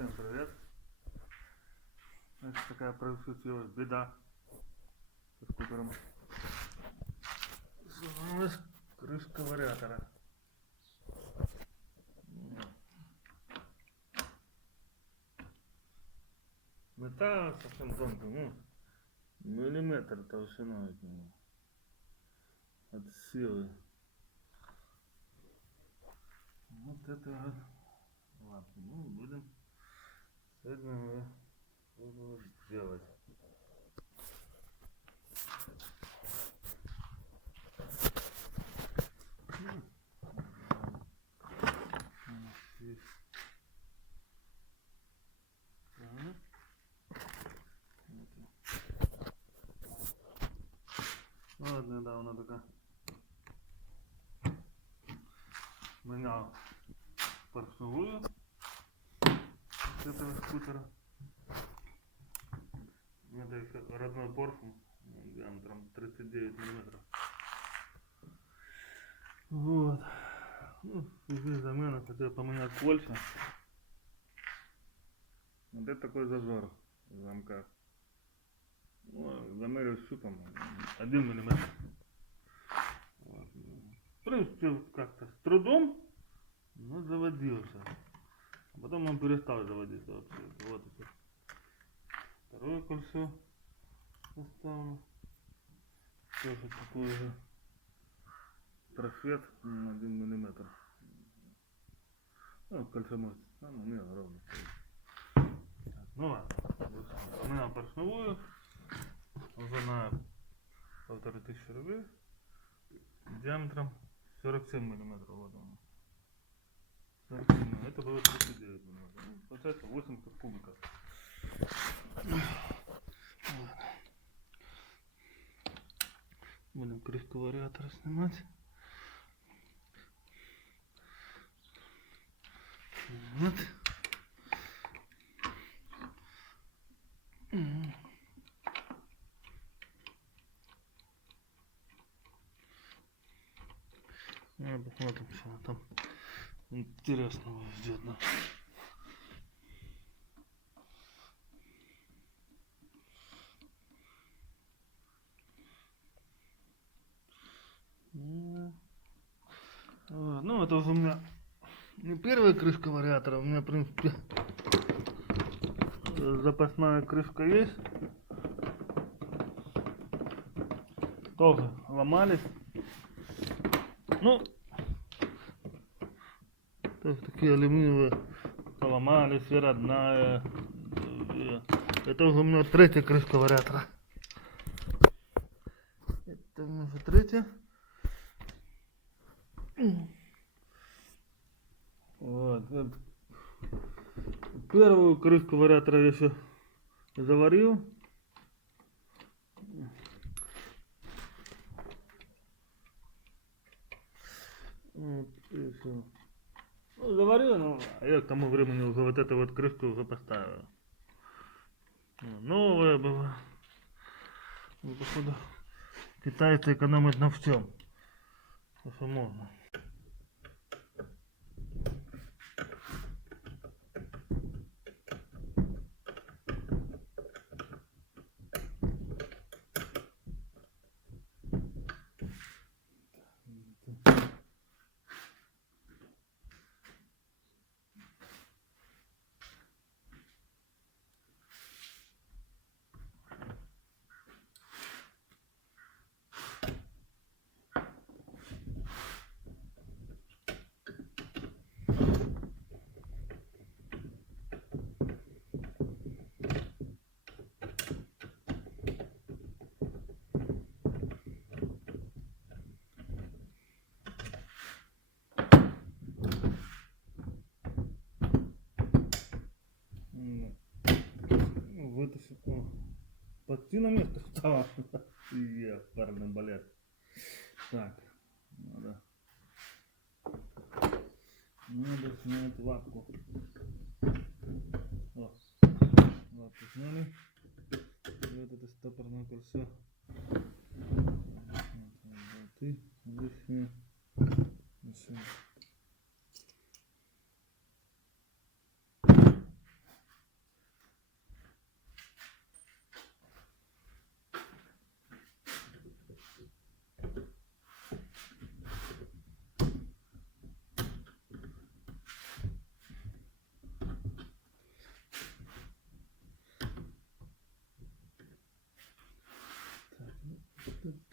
Всем привет. Значит, такая произошла беда со скутером. Сломалась крышка вариатора. Металл совсем тонкий, миллиметр толщиной от него. От силы. Вот это вот. Ладно, будем сегодня делать. Вот недавно така менял поршневую с этого скутера. Это еще родной поршень диаметром 39 миллиметров. Вот. Здесь замена, хотел поменять кольца. Вот это такой зазор в замках. Замерил щупом 1 миллиметр. Вот. В принципе, как-то с трудом, но заводился. А потом он перестал заводиться вообще. Вот это. Второе кольцо поставлю. Тоже такой же трофет 1 миллиметр. Кольцо может, не ровно. Ну ладно. Поменял поршневую. Уже на 1500 рублей. Диаметром 47 миллиметров. Вот он. 47, это было 39 миллиметров. Получается 80 кубиков. Будем крышку вариатора снимать. Вот. Посмотрим, что там интересного ждет нас. Ну, это уже у меня не первая крышка вариатора, у меня, в принципе, запасная крышка есть. Тоже ломались. Ну, тоже такие алюминиевые поломались, и родная. Это уже у меня третья крышка вариатора. Это у меня уже третья. Вот. Первую крышку вариатора я еще заварил. Вот, и все. Заварил, но я к тому времени уже вот эту вот крышку уже поставил. Новая была. Походу, китайцы экономят на всем. Что можно. Вытащить. Почти на место встала. Парный балет. Так, надо снять лапку. Лапку сняли. Вот это стопорное кольцо. Болты лишние. Все.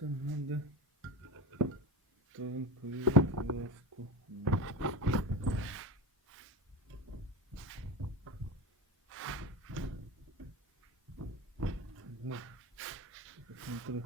там надо тонкую краску. Да. Посмотрю.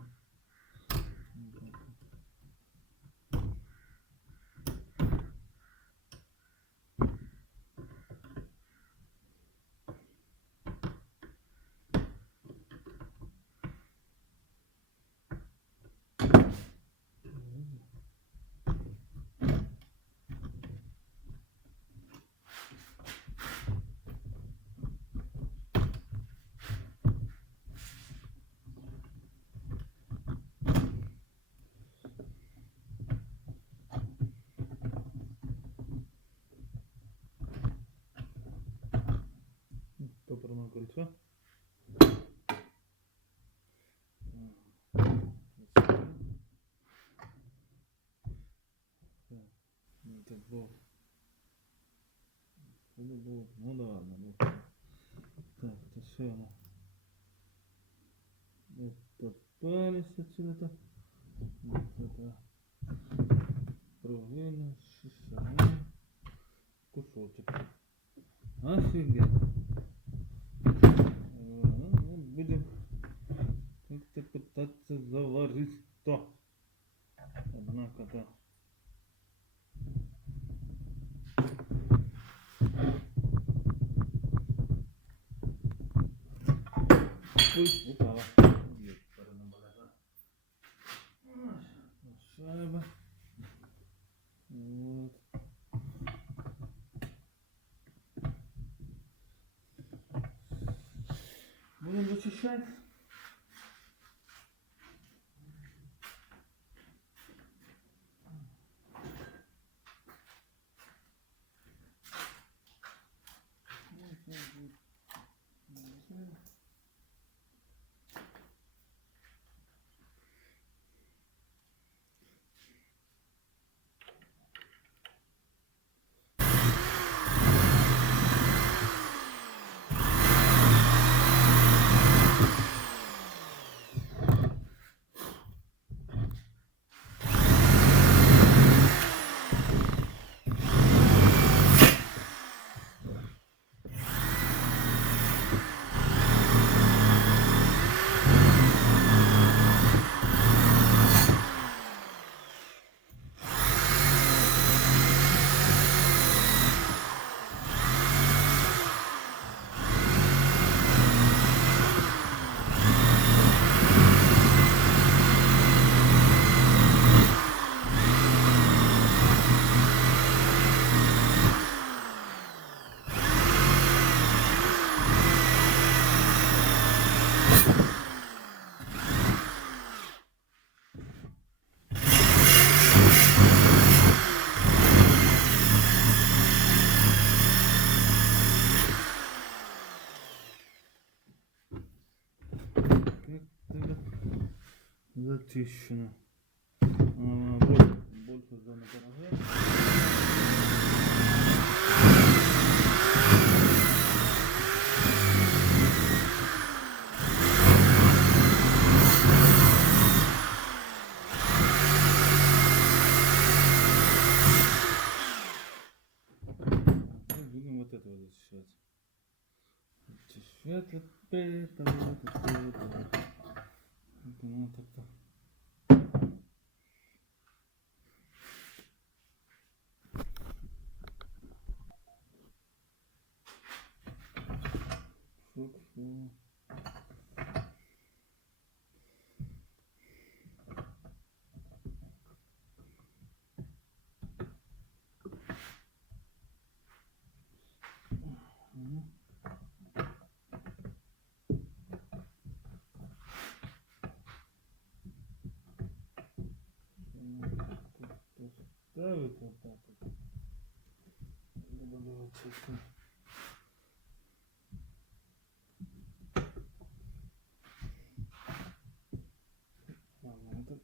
Топорное кольцо. Это болт. Это болт. Ну да ладно. Ну. Так, это все оно. Это палец отсюда-то. Вот это пружина, шишага, кусочек. Офигеть. Ну, будем как-то пытаться заварить то. Однако-то. Ой, упала. Шайба. Вот. Будем вычищать. Зачищено. Больше зоны гаража. Будем вот этого зачищать. Зачищать вот это, вот это. Ну, так-то. Фу-фу. Ставить вот так вот. Буду вот чисто. Ладно, это...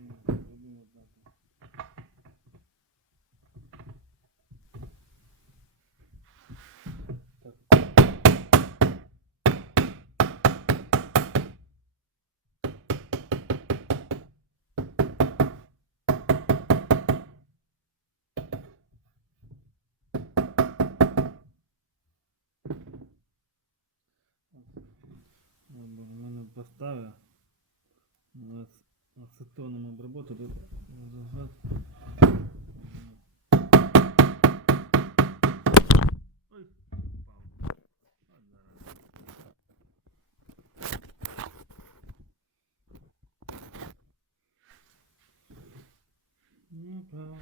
Будем вот так. Мене поставив. Ацетоном обработали. Ой, пал.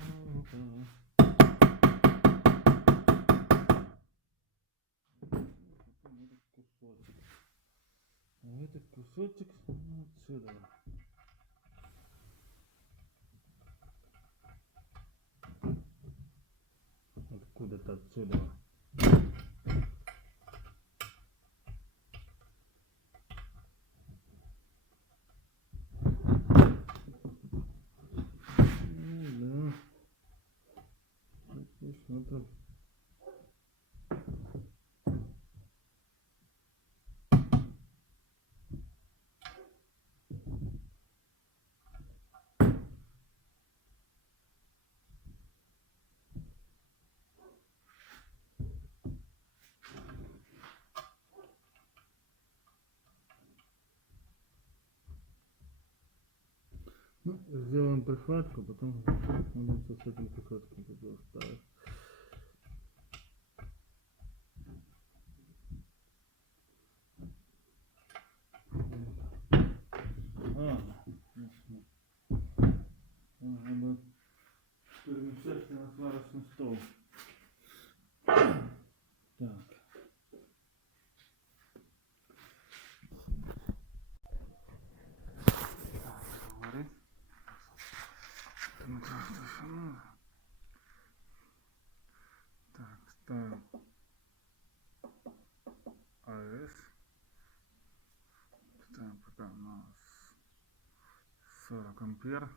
Этот кусочек отсюда. Откуда-то отсюда. Ну да. Что-то. Ну, сделаем прихватку, потом будем с этим прихватком ставить. Надо перемещаться на сварочный стол. Так. Говорит. Так, ставим АЭС. Ставим пока на 40 ампер.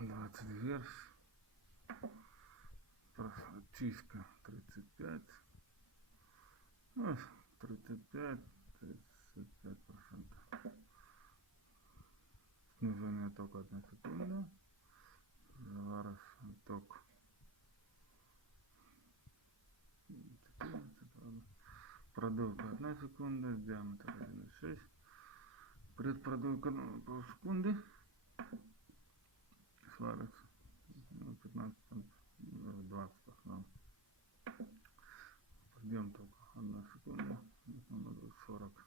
20 Гц. Чистка 35. Ну, 35%. Снижение тока 1 секунда. Зараз ток 14, продувка 1 секунда, диаметр 1,6. Предпродувка полсекунды. Сварится 15, 20 пахнем. Подъем тока 1 секунда, 40.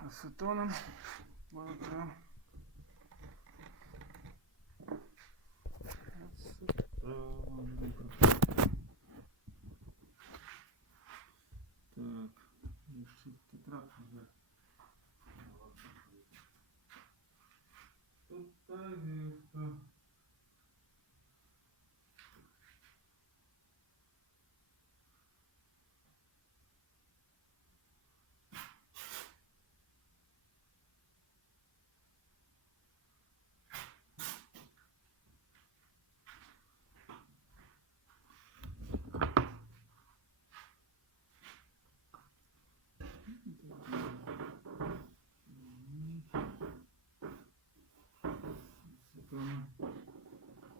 Ацетоном. Ацетон. Так, еще тетрадку взять. Тут тазиста.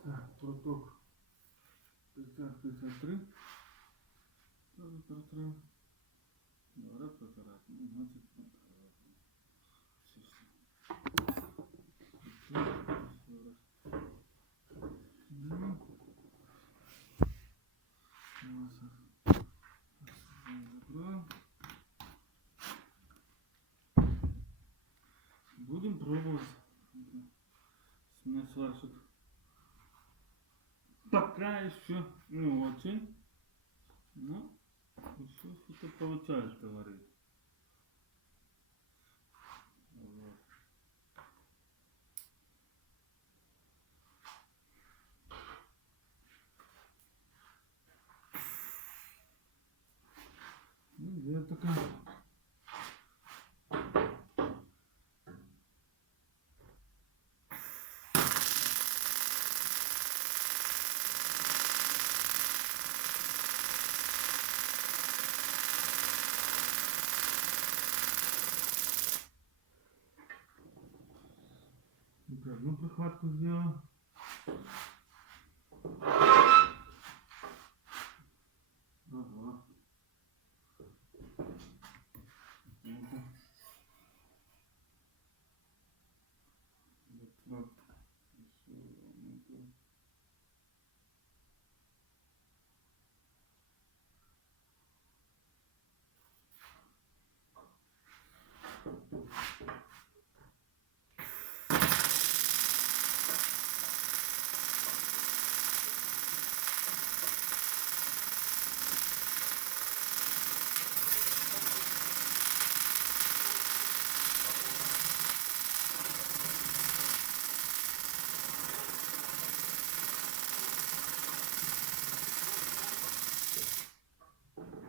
Так, проток 50-53. Тоже протрем. Добре, протирати. Значить, будем пробовать. Сварщик. Пока еще не очень. Но еще что-то получается, говорит. Вот. Ну, где-то такая. Одну прихватку сделал. Ага.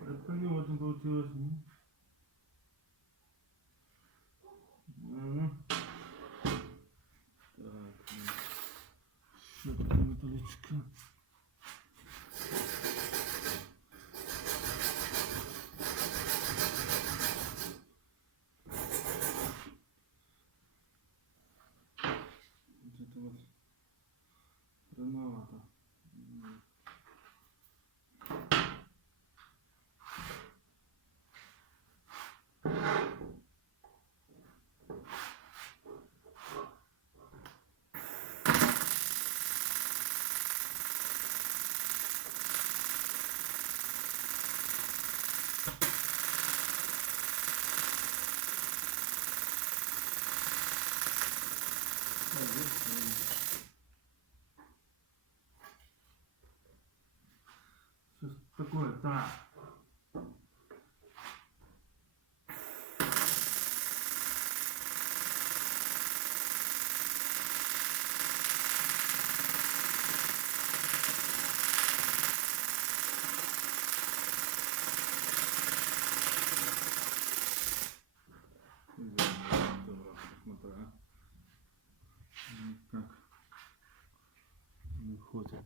Это не очень получилось. Так, щетка металлическая. Вот это вот рановато. Что такое-то? Как не хочет.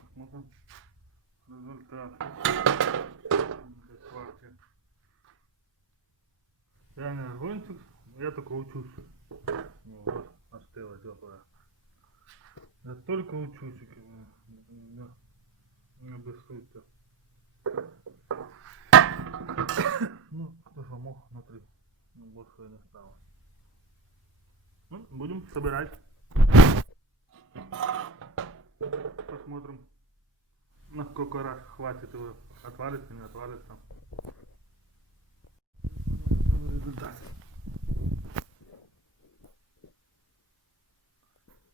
Посмотрим результат. Реальный аргончик. Я только учусь. Ну, вот, остыла теплая. Я только учусь. Не обессудьте. Ну, кто же мог внутри. Ну, больше не стало. Ну, будем собирать. Посмотрим, на сколько раз хватит его. Отвалится, не отвалится. Результат.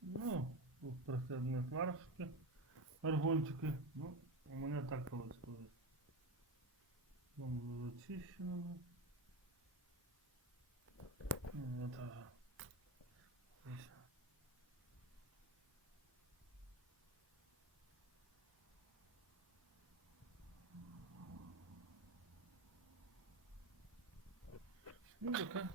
Ну, тут простые сварочки, аргончики. Ну, у меня так получилось. Он зачищен. Вот это. Здесь. Ну, такая